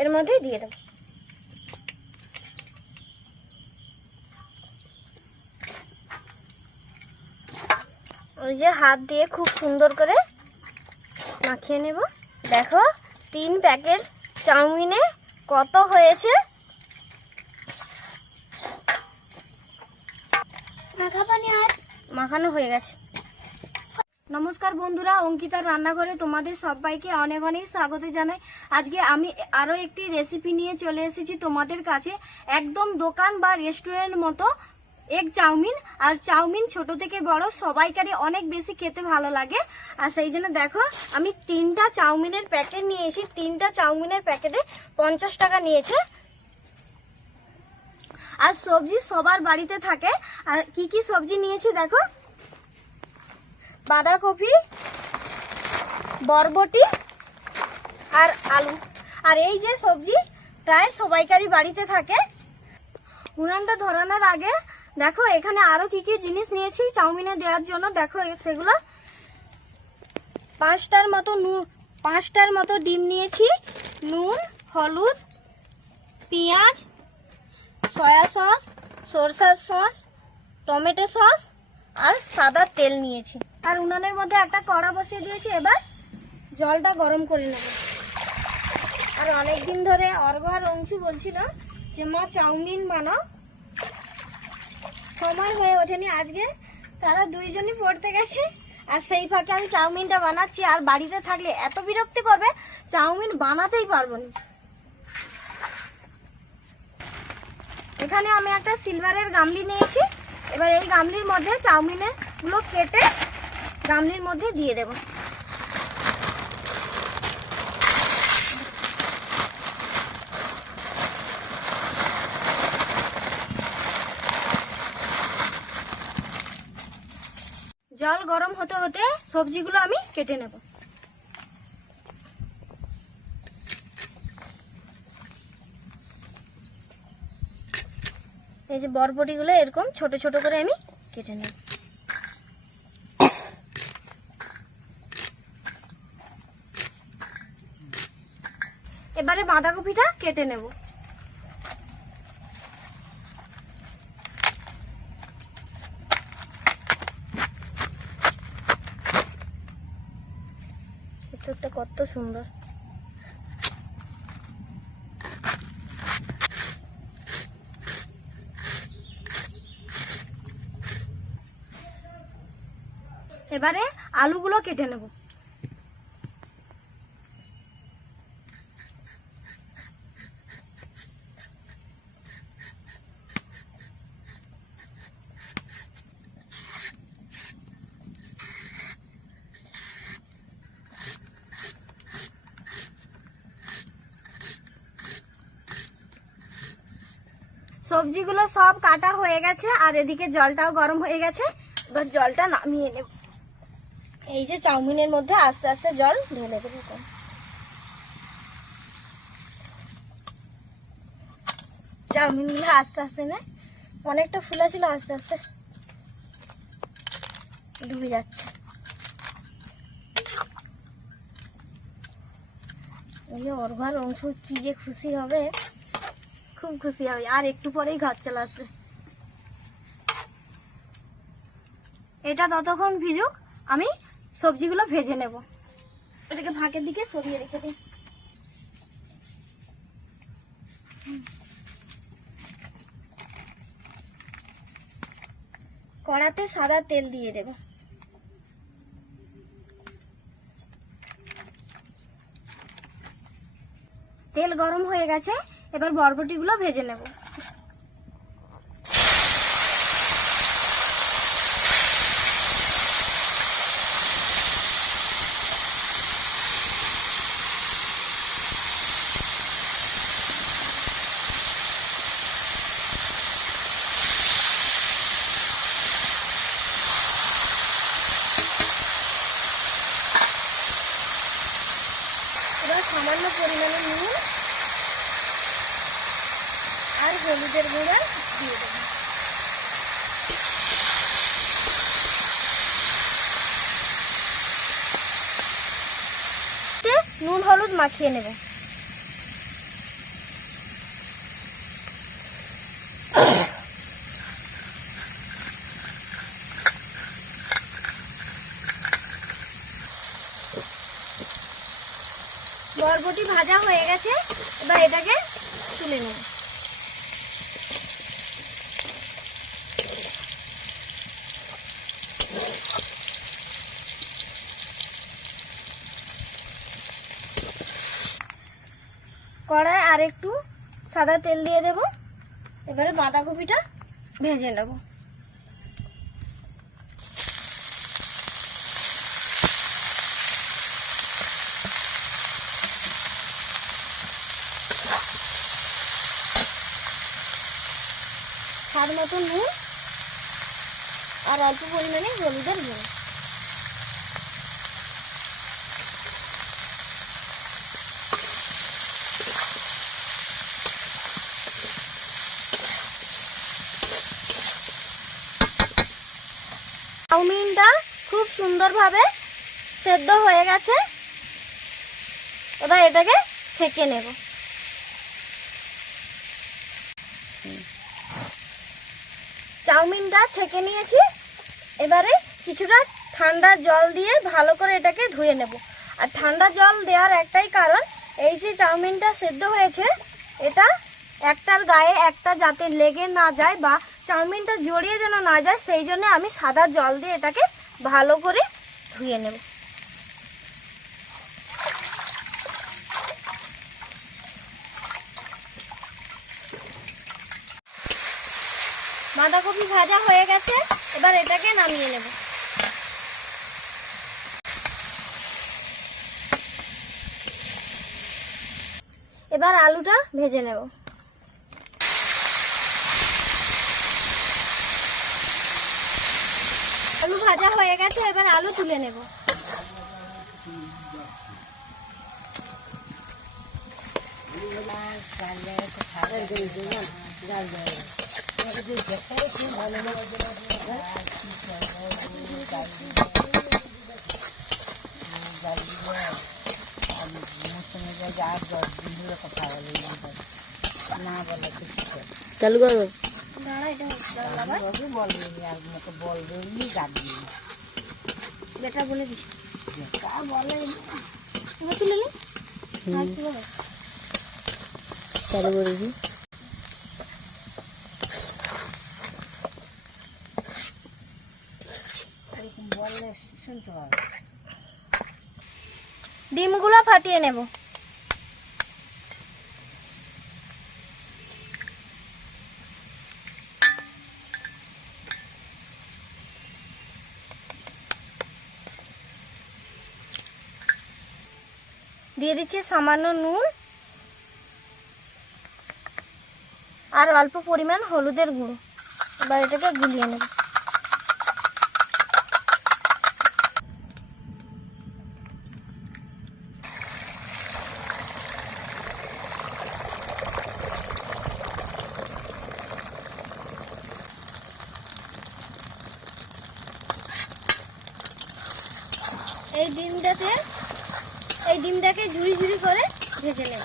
এর মধ্যে দিয়ে দেব। ওই যে হাত দিয়ে খুব সুন্দর করে মাখিয়ে নেব। দেখো 3 প্যাকেট চাউমিনে কত হয়েছে। মাখানো হয়ে গেছে। নমস্কার বন্ধুরা, অঙ্কিতার রান্নাঘরে তোমাদের সবাইকে অনেক অনেক স্বাগত জানাই। আজকে আমি আরও একটি রেসিপি নিয়ে চলে এসেছি তোমাদের কাছে। একদম দোকান বা রেস্টুরেন্ট মতো এগ চাউমিন। আর চাউমিন ছোট থেকে বড় সবাইকারই অনেক বেশি খেতে ভালো লাগে। আর সেই জন্য দেখো আমি 3টা চাউমিনের প্যাকেট নিয়ে এসেছি। 3টা চাউমিনের প্যাকেটে 50 টাকা নিয়েছে। আর সবজি সবার বাড়িতে থাকে। আর কি কি সবজি নিয়েছি দেখো, বাঁধাকপি, বরবটি আর আলু। আর এই যে সবজি প্রায় সবাইকারই বাড়িতে থাকে। উনানটা ধরানোর আগে দেখো এখানে আরো কি কি জিনিস নিয়েছি চাউমিনে দেওয়ার জন্য। দেখো সেগুলো 5টার মতো ডিম নিয়েছি, নুন, হলুদ, পেঁয়াজ, সয়া সস, সরষের সস, টমেটো সস আর সাদা তেল নিয়েছি। আর উনানের মধ্যে একটা কড়া বসিয়ে দিয়েছি। এবার জলটা গরম করে নেব। আর অনেকদিন ধরে অর্ঘ আর অংশু বলছিল যে মা চাউমিন বানাও, সময় হয়ে ওঠেনি। আজকে তারা দুইজনই পড়তে গেছে আর সেই ফাঁকে আমি চাউমিনটা বানাচ্ছি। আর বাড়িতে থাকলে এত বিরক্তি করবে, চাউমিন বানাতেই পারবো না। এখানে আমি একটা সিলভারের গামলি নিয়েছি। এবার এই গামলির মধ্যে চাউমিনের গুলো কেটে গামলির মধ্যে দিয়ে দেব। জল গরম হতে হতে সবজিগুলো আমি কেটে নেব। এই যে বরবটিগুলো এরকম ছোট ছোট করে আমি কেটে নেব। এবারে বাঁধাকপিটা কেটে নেব। এটা কত সুন্দর। এবারে আলুগুলো কেটে নেব। সবজিগুলো সব কাটা হয়ে গেছে আর এদিকে জলটাও গরম হয়ে গেছে। এবার জলটা নামিয়ে নেব। এই যে চাউমিনের মধ্যে আস্তে আস্তে জল ঢেলে দেবো। চাউমিনগুলো আস্তে আস্তে না, অনেকটা ফুলা ছিল, আস্তে আস্তে ডুবে যাচ্ছে। এই যে অর্ঘার অংশ কি যে খুশি হবে, খুব খুশি হবে। আর একটু পরেই ঘর চলে আসবে। এটা ততক্ষণ ভিজুক, আমি সবজিগুলো ভেজে নেব। এটাকে ফাঁকের দিকে সরিয়ে রেখে দিই। কড়াতে সাদা তেল দিয়ে দেব। তেল গরম হয়ে গেছে। এবার বরবটিগুলো ভেজে নেব। এবার সামান্য পরিমাণে নুন আর হলুদের গুঁড়া দিয়ে দেব। নুন হলুদ মাখিয়ে নেব। বরবটি ভাজা হয়ে গেছে, এবার এটাকে তুলে নেব। কড়ায় আর একটু সাদা তেল দিয়ে দেব। এবারে বাঁধাকপিটা ভেজে নেব। স্বাদ মতো নুন আর অল্প পরিমাণে হলুদের গুঁড়ো। চাউমিনটা খুব সুন্দরভাবে সেদ্ধ হয়ে গেছে, এবার এটাকে ছেঁকে নেব। চাউমিনটা ছেঁকে নিয়েছি, এবারে কিছুটা ঠান্ডা জল দিয়ে ভালো করে এটাকে ধুয়ে নেব। আর ঠান্ডা জল দেওয়ার একটাই কারণ, এই যে চাউমিনটা সেদ্ধ হয়েছে এটা একটার গায়ে একটা যাতে লেগে না যায় বা চাউমিনটা জড়িয়ে যেন না যায়, সেই জন্য আমি সাদা জল দিয়ে এটাকে ভালো করে ধুয়ে নেব। বাঁধাকপি ভাজা হয়ে গেছে, এবার এটাকে নামিয়ে নেব। এবার আলুটা ভেজে নেব। আলু ভাজা হয়ে গেছে, এবার আলু তুলে নেব। চালু করো। বেটা বলে দিস চালু করেছি। ডিমগুলো ফাটিয়ে নেব। দিয়ে দিচ্ছি সামান্য নুন আর অল্প পরিমাণ হলুদের গুঁড়ো। এবার এটাকে গুলিয়ে নেব। এই ডিমটাকে ঝুড়ি ঝুড়ি করে ভেজে নেব।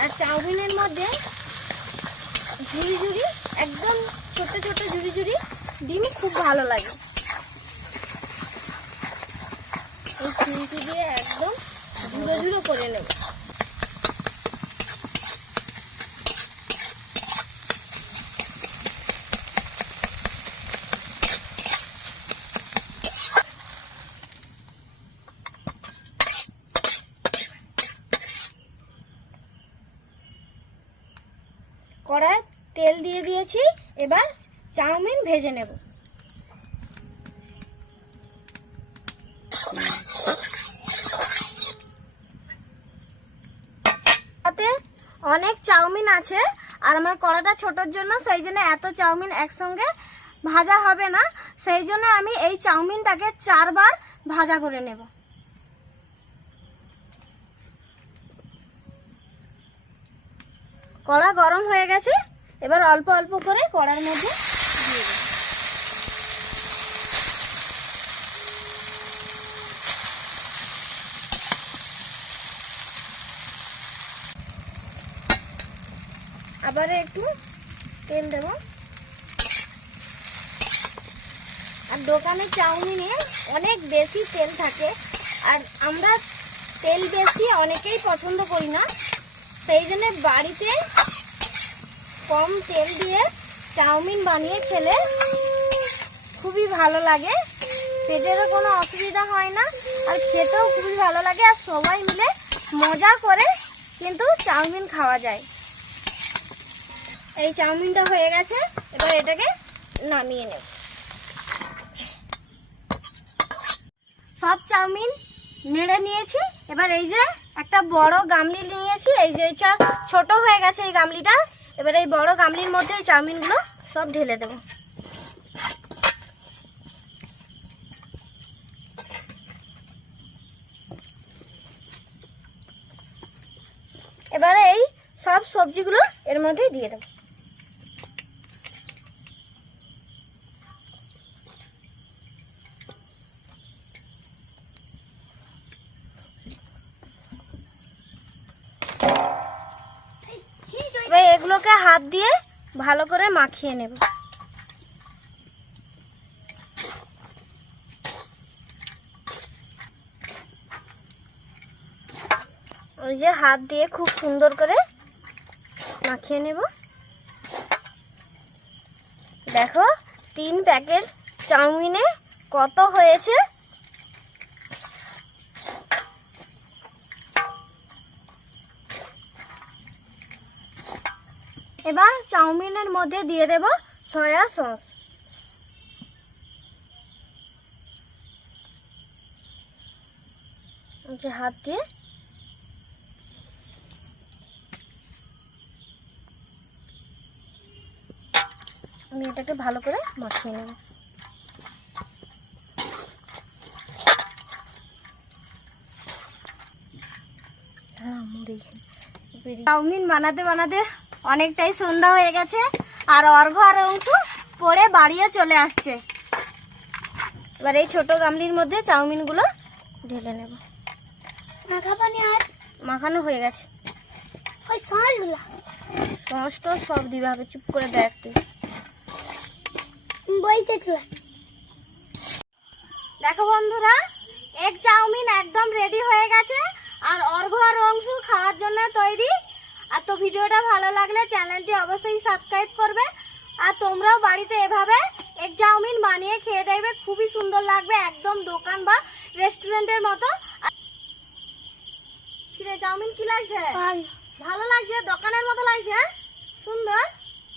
আর চাউমিনের মধ্যে ঝুড়ি ঝুড়ি একদম ছোট ছোট ঝুড়ি ঝুড়ি ডিম খুব ভালো লাগে। এই ঝুড়িটি দিয়ে একদম ঝুড়ো ঝুড়ো করে নেব। কড়ায় তেল দিয়ে দিয়েছি, এবার চাউমিন ভেজে নেব। তাতে অনেক চাউমিন আছে আর আমার কড়াটা ছোটোর জন্য সেই জন্য এত চাউমিন একসঙ্গে ভাজা হবে না, সেই জন্য আমি এই চাউমিনটাকে 4 বার ভাজা করে নেব। কড়া গরম হয়ে গেছে, এবার অল্প অল্প করে কড়ার মধ্যে দিয়ে দেব। আবার একটু তেল দেব। আর দোকানে চাউমিনে অনেক বেশি তেল থাকে, আর আমরা তেল বেশি অনেকেই পছন্দ করি না, সেই জন্য বাড়িতে কম তেল দিয়ে চাউমিন বানিয়ে খেলে খুবই ভালো লাগে, পেটেরও কোনো অসুবিধা হয় না, আর খেতেও খুবই ভালো লাগে, আর সবাই মিলে মজা করে কিন্তু চাউমিন খাওয়া যায়। এই চাউমিনটা হয়ে গেছে, এবার এটাকে নামিয়ে নেব। সব চাউমিন নেড়ে নিয়েছি, এবার এই যে একটা বড় গামলি নিয়েছি, এই যে এটা ছোট হয়ে গেছে এই গামলিটা, এবার এই বড় গামলির মধ্যে এই চাউমিনগুলো সব ঢেলে দেব। এবারে এই সব সবজিগুলো এর মধ্যে দিয়ে দেব। এবার এগুলোকে হাত দিয়ে ভালো করে মাখিয়ে নেব। ওই যে হাত দিয়ে খুব সুন্দর করে মাখিয়ে নেব। দেখো 3 প্যাকেট চাউমিনে কত হয়েছে। এবার চাউমিনের মধ্যে দিয়ে দেব সয়া সস। হাত দিয়ে আমি এটাকে ভালো করে মাখিয়ে নেব। চাউমিন বানাতে বানাতে অনেকটাই সন্ধ্যা হয়ে গেছে, আর অর্ঘ্য আর অংশ পরে বাড়িয়ে চলে আসছে। এবার এই ছোট গামলির মধ্যে চাউমিনগুলো ঢেলে নেব। মাখানো হয়ে গেছে। ওই সসটা সব দিবে হবে, চুপ করে দেখ তুই। দেখো বন্ধুরা, এক চাউমিন একদম রেডি হয়ে গেছে, আর অর্ঘ্য আর অংশ খাওয়ার জন্য তৈরি। আর তো ভিডিওটা ভালো লাগলে চ্যানেলটি অবশ্যই সাবস্ক্রাইব করবে, আর তোমরাও বাড়িতে এভাবে এক চাউমিন বানিয়ে খেয়ে দেখবে, খুবই সুন্দর লাগবে, একদম দোকান বা রেস্টুরেন্টের মতো। কিরে চাউমিন কি লাগছে? ভালো লাগছে। দোকানে